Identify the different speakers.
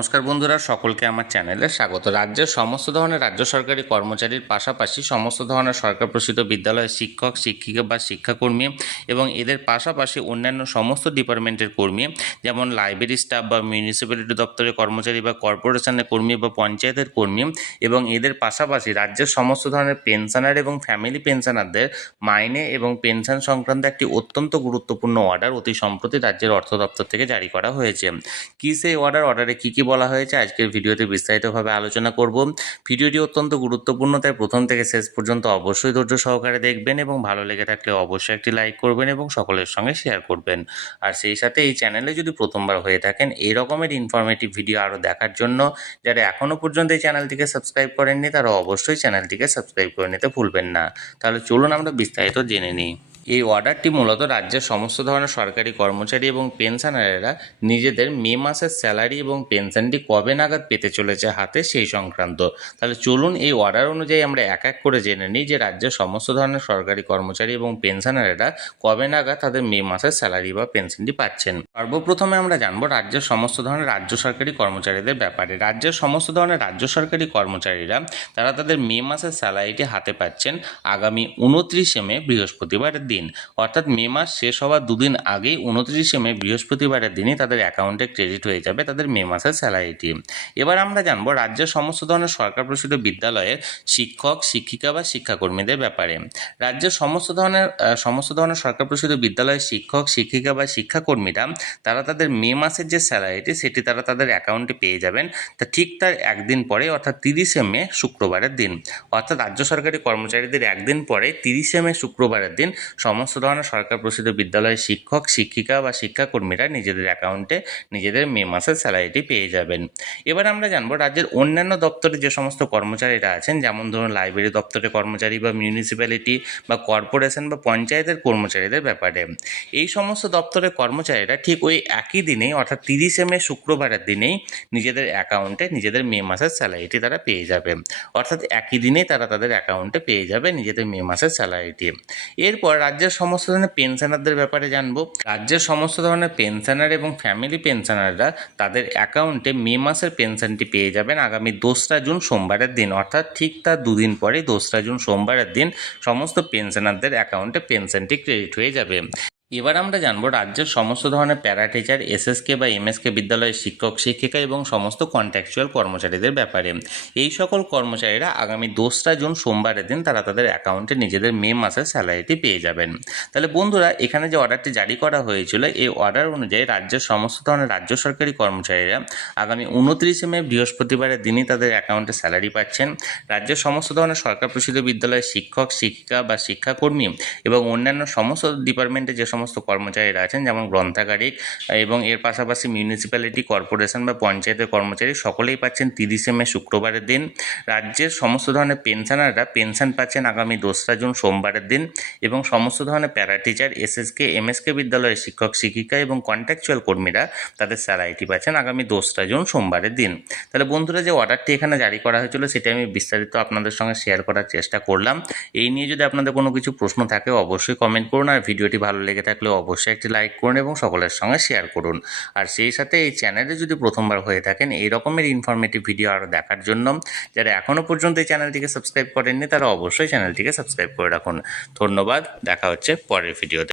Speaker 1: নমস্কার বন্ধুরা, সকলকে আমার চ্যানেলে স্বাগত। রাজ্যের সমস্ত ধরনের রাজ্য সরকারি কর্মচারীর পাশাপাশি সমস্ত ধরনের সরকার প্রসিদ্ধ বিদ্যালয়ের শিক্ষক, শিক্ষিকা বা শিক্ষাকর্মী এবং এদের পাশাপাশি অন্যান্য সমস্ত ডিপার্টমেন্টের কর্মী, যেমন লাইব্রেরি স্টাফ বা মিউনিসিপ্যালিটি দপ্তরের কর্মচারী বা কর্পোরেশনের কর্মী বা পঞ্চায়েতের কর্মী এবং এদের পাশাপাশি রাজ্যের সমস্ত ধরনের পেনশনার এবং ফ্যামিলি পেনশনারদের মাইনে এবং পেনশন সংক্রান্ত একটি অত্যন্ত গুরুত্বপূর্ণ অর্ডার অতি সম্প্রতি রাজ্যের অর্থ দপ্তর থেকে জারি করা হয়েছে। কী সেই অর্ডার অর্ডারে কী কী বলা হয়েছে। আজকের ভিডিওতে বিস্তারিতভাবে আলোচনা করব। ভিডিওটি অত্যন্ত গুরুত্বপূর্ণ, তাই প্রথম থেকে শেষ পর্যন্ত অবশ্যই ধৈর্য সহকারে দেখবেন এবং ভালো লেগে থাকলে অবশ্যই একটি লাইক করবেন এবং সকলের সঙ্গে শেয়ার করবেন। আর সেই সাথে এই চ্যানেলে যদি প্রথমবার হয়ে থাকেন, এই রকমের ইনফরমেটিভ ভিডিও আরও দেখার জন্য যারা এখনও পর্যন্ত এই চ্যানেলটিকে সাবস্ক্রাইব করেননি, তারা অবশ্যই চ্যানেলটিকে সাবস্ক্রাইব করে নিতে ভুলবেন না। তাহলে চলুন আমরা বিস্তারিত জেনে নিই। এই অর্ডারটি মূলত রাজ্যের সমস্ত ধরনের সরকারি কর্মচারী এবং পেনশনারেরা নিজেদের মে মাসের স্যালারি এবং পেনশনটি কবে নাগাদ পেতে চলেছে হাতে সেই সংক্রান্ত। তাহলে চলুন এই অর্ডার অনুযায়ী আমরা এক এক করে জেনে নিই যে রাজ্যের সমস্ত ধরনের সরকারি কর্মচারী এবং পেনশনারেরা কবে নাগাদ তাদের মে মাসের স্যালারি বা পেনশনটি পাচ্ছেন। সর্বপ্রথমে আমরা জানব রাজ্যের সমস্ত ধরনের রাজ্য সরকারি কর্মচারীদের ব্যাপারে। রাজ্যের সমস্ত ধরনের রাজ্য সরকারি কর্মচারীরা তারা তাদের মে মাসের স্যালারিটি হাতে পাচ্ছেন আগামী উনত্রিশে মে বৃহস্পতিবারের দিন। অর্থাৎ মে মাস শেষ হওয়ার দুদিন আগেই উনত্রিশে মে, বৃহস্পতিবারের দিনই তাদের অ্যাকাউন্টে ক্রেডিট হয়ে যাবে তাদের মে মাসের স্যালারিটি। এবার আমরা জানব রাজ্যের সমস্ত ধরনের সরকার প্রসূত বিদ্যালয়ের শিক্ষক, শিক্ষিকা বা শিক্ষাকর্মীদের ব্যাপারে। রাজ্যের সমস্ত ধরনের সমস্ত ধরনের সরকার প্রসূত বিদ্যালয়ের শিক্ষক, শিক্ষিকা বা শিক্ষাকর্মীরা, তারা তাদের মে মাসের যে স্যালারিটি সেটি তারা তাদের অ্যাকাউন্টে পেয়ে যাবেন তা ঠিক তার একদিন পরে, অর্থাৎ তিরিশে মে, শুক্রবারের দিন। অর্থাৎ রাজ্য সরকারি কর্মচারীদের একদিন পরে তিরিশে মে, শুক্রবারের দিন সমস্ত ধরনের সরকার প্রসিদ্ধ বিদ্যালয়ের শিক্ষক, শিক্ষিকা বা শিক্ষাকর্মীরা নিজেদের অ্যাকাউন্টে নিজেদের মে মাসের স্যালারিটি পেয়ে যাবেন। এবার আমরা জানব রাজ্যের অন্যান্য দপ্তরে যে সমস্ত কর্মচারীরা আছেন, যেমন ধরুন লাইব্রেরি দপ্তরের কর্মচারী বা মিউনিসিপ্যালিটি বা কর্পোরেশন বা পঞ্চায়েতের কর্মচারীদের ব্যাপারে। এই সমস্ত দপ্তরের কর্মচারীরা ঠিক ওই একই দিনেই, অর্থাৎ তিরিশে মে শুক্রবারের দিনেই নিজেদের অ্যাকাউন্টে নিজেদের মে মাসের স্যালারিটি তারা পেয়ে যাবে অর্থাৎ একই দিনেই তারা তাদের অ্যাকাউন্টে পেয়ে যাবে নিজেদের মে মাসের স্যালারিটি। এরপর রাজ্যের সমস্ত ধরনের পেনশনারদের ব্যাপারে জানব। রাজ্যের সমস্ত ধরনের পেনশনার এবং ফ্যামিলি পেনশনাররা তাদের অ্যাকাউন্টে মে মাসের পেনশনটি পেয়ে যাবেন আগামী দোসরা জুন সোমবারের দিন। অর্থাৎ ঠিক তার দুদিন পরে দোসরা জুন সোমবারের দিন সমস্ত পেনশনারদের অ্যাকাউন্টে পেনশনটি ক্রেডিট হয়ে যাবে। এবার আমরা জানব রাজ্যের সমস্ত ধরনের প্যারা টিচার এসএসকে বা এমএসকে বিদ্যালয়ের শিক্ষক, শিক্ষিকা এবং সমস্ত কন্ট্রাকচুয়াল কর্মচারীদের ব্যাপারে। এই সকল কর্মচারীরা আগামী দোসরা জুন সোমবারের দিন তারা তাদের অ্যাকাউন্টে নিজেদের মে মাসের স্যালারিটি পেয়ে যাবেন। তাহলে বন্ধুরা, এখানে যে অর্ডারটি জারি করা হয়েছিল, এই অর্ডার অনুযায়ী রাজ্যের সমস্ত ধরনের রাজ্য সরকারি কর্মচারীরা আগামী উনত্রিশে মে বৃহস্পতিবারের দিনই তাদের অ্যাকাউন্টে স্যালারি পাচ্ছেন। রাজ্যের সমস্ত ধরনের সরকার প্রসিদ্ধ বিদ্যালয়ের শিক্ষক, শিক্ষিকা বা শিক্ষাকর্মী এবং অন্যান্য সমস্ত ডিপার্টমেন্টে যে সমস্ত কর্মচারীরা আছেন, যেমন গ্রন্থাগারিক এবং এর পাশাপাশি মিউনিসিপ্যালিটি কর্পোরেশন বা পঞ্চায়েতের কর্মচারী সকলেই পাচ্ছেন তিরিশে মে শুক্রবারের দিন। রাজ্যের সমস্ত ধরনের পেনশনাররা পেনশন পাচ্ছেন আগামী দোসরা জুন সোমবারের দিন এবং সমস্ত ধরনের প্যারা টিচার এসএসকে এমএসকে বিদ্যালয়ের শিক্ষক, শিক্ষিকা এবং কন্ট্রাকচুয়াল কর্মীরা তাদের স্যালারিটি পাচ্ছেন আগামী দোসরা জুন সোমবারের দিন। তাহলে বন্ধুরা, যে অর্ডারটি এখানে জারি করা হয়েছিল সেটা আমি বিস্তারিত আপনাদের সঙ্গে শেয়ার করার চেষ্টা করলাম। এই নিয়ে যদি আপনাদের কোনো কিছু প্রশ্ন থাকে, অবশ্যই কমেন্ট করুন আর ভিডিওটি ভালো লেগে থাকলে অবশ্যই একটি লাইক করুন এবং সকলের সঙ্গে শেয়ার করুন। আর সেই সাথে এই চ্যানেলে যদি প্রথমবার হয়ে থাকেন, এই রকমের ইনফরমেটিভ ভিডিও আরও দেখার জন্য যারা এখনও পর্যন্ত এই চ্যানেলটিকে সাবস্ক্রাইব করেননি, তারা অবশ্যই চ্যানেলটিকে সাবস্ক্রাইব করে রাখুন। ধন্যবাদ, দেখা হচ্ছে পরের ভিডিওতে